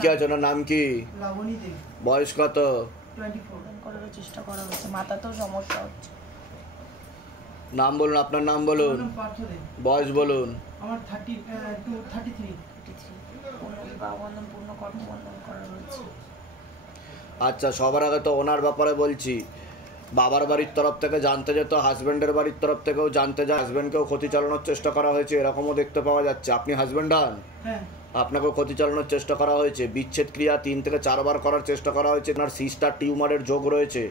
কি আছে? ওনার নাম কি? লাবণী দে। বয়স কত? 24 করার চেষ্টা করা হচ্ছে, মাথাতেও সমস্যা হচ্ছে। নাম বলুন, আপনার নাম বলুন, বয়স বলুন। আমার 33। পূর্ণ কর্মবন্ধন করা হয়েছে। আচ্ছা, সবার আগে তো ওনার ব্যাপারে বলছি। বাবার বাড়ির তরফ থেকে জানতে যেত, হাজব্যান্ডের বাড়ির তরফ থেকেও জানতে যায়, হাজব্যান্ডকেও ক্ষতি চালানোর চেষ্টা করা হয়েছে, এরকমও দেখতে পাওয়া যাচ্ছে। আপনি হাজব্যান্ড হন, আপনাকেও ক্ষতি চালানোর চেষ্টা করা হয়েছে। বিচ্ছেদ ক্রিয়া 3 থেকে 4 বার করার চেষ্টা করা হয়েছে। আপনার সিস্টার টিউমারের যোগ রয়েছে,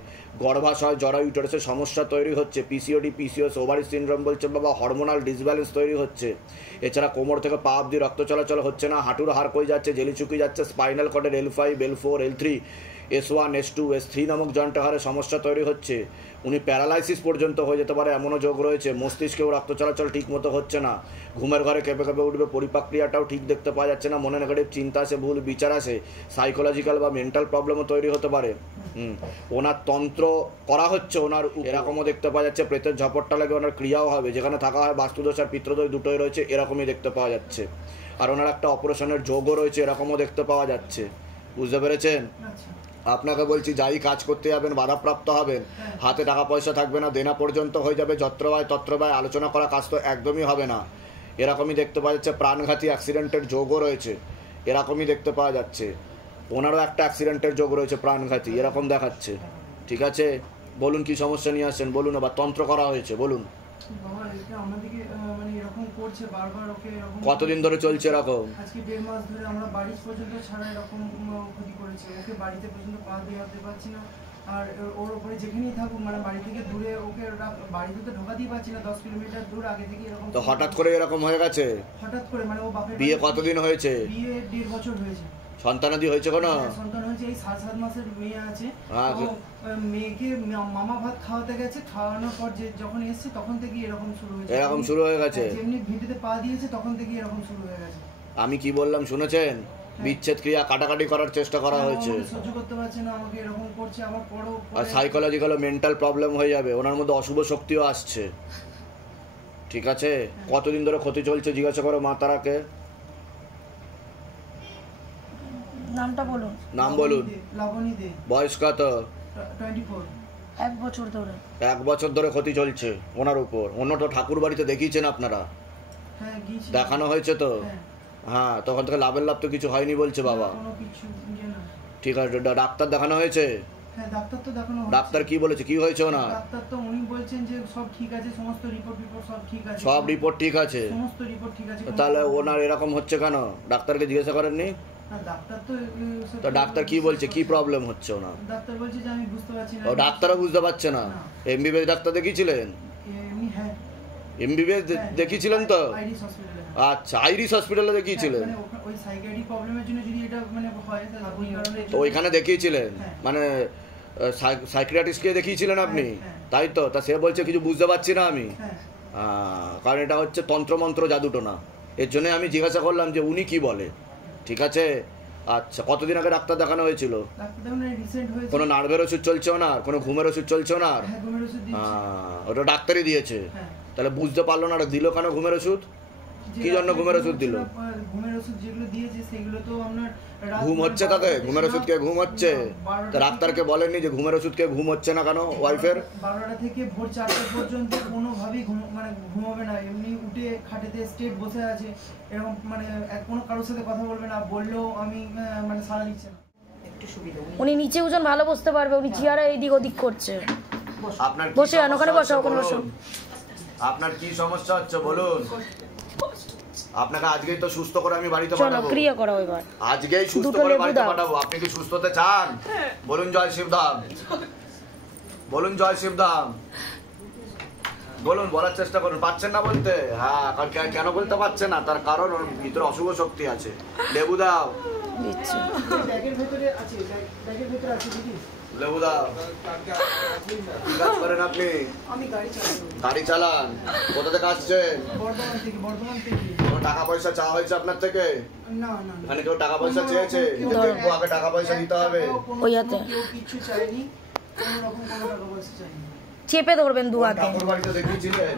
গর্ভাশয়, জরা ইউটারাসের সমস্যা তৈরি হচ্ছে, পিসিওডি, পিসিওএস, ওভারি সিনড্রোম বলছে বাবা, হরমোনাল ডিসব্যালেন্স তৈরি হচ্ছে। এছাড়া কোমর থেকে পা অবধি রক্ত চলাচল হচ্ছে না, হাঁটুর হাড় কই যাচ্ছে, জেলি চুকি যাচ্ছে, spinal কর্ডের L5, L4, L3, S1, S2, S3 নামক জয়েন্ট হাড়ে সমস্যা তৈরি হচ্ছে। উনি প্যারালাইসিস পর্যন্ত হয়ে যেতে পারে এমনও যোগ রয়েছে। মস্তিষ্কেও রক্ত চলাচল ঠিক মতো হচ্ছে না, ঘুমের ঘরে কেঁপে কেঁপে উঠবে, পরিপাক্রিয়াটাও ঠিক দেখতে পাওয়া যাচ্ছে না, মনে নেগেটিভ চিন্তা আসে, ভুল বিচার আসে, সাইকোলজিক্যাল বা মেন্টাল প্রবলেমও তৈরি হতে পারে। ওনার তন্ত্র করা হচ্ছে, ওনার এরকমও দেখতে পাওয়া যাচ্ছে। প্রেতের ঝপটটা লাগে, ওনার ক্রিয়াও হবে। যেখানে থাকা হয় বাস্তুদোষ আর পিত্রদোষ দুটোই রয়েছে, এরকমই দেখতে পাওয়া যাচ্ছে। আর ওনার একটা অপারেশনের যোগও রয়েছে, এরকমও দেখতে পাওয়া যাচ্ছে। বুঝতে পেরেছেন? আপনাকে বলছি, যাই কাজ করতে যাবেন বাধাপ্রাপ্ত হবেন, হাতে টাকা পয়সা থাকবে না, দেনা পর্যন্ত হয়ে যাবে, যত্রবায় তত্রবায়, আলোচনা করা কাজ তো একদমই হবে না, এরকমই দেখতে পাওয়া যাচ্ছে। প্রাণঘাতী অ্যাক্সিডেন্টের যোগও রয়েছে, এরকমই দেখতে পাওয়া যাচ্ছে। ওনারও একটা অ্যাক্সিডেন্টের যোগ রয়েছে প্রাণঘাতী, এরকম দেখাচ্ছে। ঠিক আছে, বলুন কি সমস্যা নিয়ে আসছেন বলুন। আবার তন্ত্র করা হয়েছে, বলুন। কতদিন ধরে চলছে এরকম? আজকে 1.5 মাস ধরে আমরা বাড়ি পর্যন্ত ছাড়া এরকম ক্ষতি করেছে। ওকে বাড়িতে পর্যন্ত পা দিয়ে আসতে পারছি না, আর ওর উপরে যেখানেই থাকুক, মানে বাড়ি থেকে দূরে, ওকে বাড়িতে তো ঢোকাতেই পারছি না, 10 কিলোমিটার দূর আগে থেকে এরকম। তো হঠাৎ করে এরকম হয়ে গেছে? হঠাৎ করে, মানে ও বাপের বিয়ে কতদিন হয়েছে? বিয়ে 1.5 বছর হয়েছে। সন্তানাদি হয়েছে কোনো? সন্তান হয়েছে, এই 7 মাসের মেয়ে আছে। মেয়েকে মামা ভাত খাওয়াতে গেছে, খাওয়ানোর পর যে যখন এসেছে তখন থেকে এরকম শুরু হয়েছে। এরকম শুরু হয়ে গেছে? যেমনি ভিডিওতে পা দিয়েছে তখন থেকে এরকম শুরু হয়ে গেছে। আমি কি বললাম শুনেছেন? বিচ্ছেদ ক্রিয়া কাটাকাটি করার চেষ্টা করা হয়েছে। সহ্য করতে পারছে না, আমাকে এরকম করছে, আবার পরও আর সাইকোলজিক্যাল ও মেন্টাল প্রবলেম হয়ে যাবে। ওনার মধ্যে অশুভ শক্তিও আসছে। ঠিক আছে, কতদিন ধরে ক্ষতি চলছে জিজ্ঞাসা করো মা তারাকে। নামটা বলুন। নাম বলুন। লাবণী দে। বয়স কত? 24। 1 বছর ধরে। 1 বছর ধরে ক্ষতি চলছে ওনার উপর। অন্য তো ঠাকুর বাড়িতে দেখিয়েছেন আপনারা? হ্যাঁ, গিয়েছি। দেখানো হয়েছে তো? হ্যাঁ, তখন থেকে লাভের লাভ তো কিছু হয়নি বলছে বাবা। ঠিক আছে, ডাক্তার দেখানো হয়েছে? হ্যাঁ, ডাক্তার তো দেখানো হয়েছে। ডাক্তার কি বলেছে, কি হয়েছে ওনার? ডাক্তার তো উনি বলছেন যে সব ঠিক আছে, সমস্ত রিপোর্ট সব ঠিক আছে। সব রিপোর্ট ঠিক আছে? সমস্ত রিপোর্ট ঠিক আছে। তাহলে ওনার এরকম হচ্ছে কেন? ডাক্তারকে জিজ্ঞাসা করেননি? না, ডাক্তার তো ডাক্তার কি বলছে, কি প্রবলেম হচ্ছে ওনার? ডাক্তার বলছে যে আমি বুঝতে পারছি না। ও ডাক্তারও বুঝতে পারছে না? এমবিবিএস ডাক্তার দেখিয়েছিলেন? হ্যাঁ, এমবিবিএস দেখিয়েছিলেন তো? আইরিস হসপিটালে। আচ্ছা, আইরিস হসপিটালে দেখিয়েছিলেন? মানে ওই সাইকিয়াট্রিক প্রবলেমের জন্য যদি এটা মানে হয় তাহলে ওই কারণে। তো ওইখানে দেখিয়েছিলেন? মানে সাইকিয়াট্রিস্টকে দেখিয়েছিলেন আপনি? তাই তো? তা সে বলছে কিছু বুঝতে পারছি না আমি। কারণ এটা হচ্ছে তন্ত্রমন্ত্র জাদুটোনা, এর জন্য আমি জিজ্ঞাসা করলাম যে উনি কি বলে। ঠিক আছে, আচ্ছা, কতদিন আগে ডাক্তার দেখানো হয়েছিল? কোনো নার্ভের ওষুধ চলছে ওনার? কোনো ঘুমের ওষুধ চলছে ওনার? ওটা ডাক্তারই দিয়েছে? তাহলে বুঝতে পারলো না, দিল কেন ঘুমের ওষুধ? কি জন্য ঘুমের ওষুধ দিল? ঘুমের ওষুধ যেগুলো দিয়েছে সেগুলো তো আপনার ঘুম হচ্ছে তাতে? ঘুমের ওষুধ কে ঘুম হচ্ছে? তা ডাক্তারকে বলেননি যে ঘুমের ওষুধ কে ঘুম হচ্ছে না কেন ওয়াইফের? 12টা থেকে ভোর 4টা পর্যন্ত কোনোভাবেই মানে ঘুমাবে না, এমনি উঠে খাটেতে স্ট্রেট বসে আছে এরকম, মানে কোনো কারোর সাথে কথা বলবে না, বললেও আমি মানে সাড়া দিচ্ছে না। একটু সুবিধা, উনি নিচে ওজন ভালো বসতে পারবে, উনি চেয়ারে এইদিক ওদিক করছে। আপনার বসে আন, ওখানে বসো, ওখানে বসো। আপনার কি সমস্যা হচ্ছে বলুন? আপনাকে আজকেই তো সুস্থ করে আমি বাড়িতে পাঠাবো। ক্রিয়া করো এবার। আজকেই সুস্থ করে বাড়িতে পাঠাবো। আপনি কি সুস্থ হতে চান? বলুন জয় শিবধাম, বলুন জয় শিবধাম, বলুন, বলার চেষ্টা করুন। পাচ্ছেন না বলতে? হ্যাঁ, কেন বলতে পারছেন না? তার কারণ ওর ভিতরে অশুভ শক্তি আছে। লেবু দাও, ব্যাগের ভিতরে আছে, ব্যাগের ভিতরে আছে দিদি। লেবু দাও। কি কাজ করেন আপনি? আমি গাড়ি চালাই। গাড়ি চালান? কোথা থেকে আসছেন? বর্ধমান থেকে। বর্ধমান থেকে। কোনো টাকা পয়সা চাওয়া হয়েছে আপনার থেকে? না না, মানে কেউ টাকা পয়সা চেয়েছে? আগে টাকা পয়সা দিতে হবে। ওই হাতে কেউ কিছু চাইনি, কোনো রকম কোনো টাকা পয়সা চাইনি। চেপে ধরবেন দু হাতে। ঠাকুর বাড়িতে দেখিয়েছিলেন?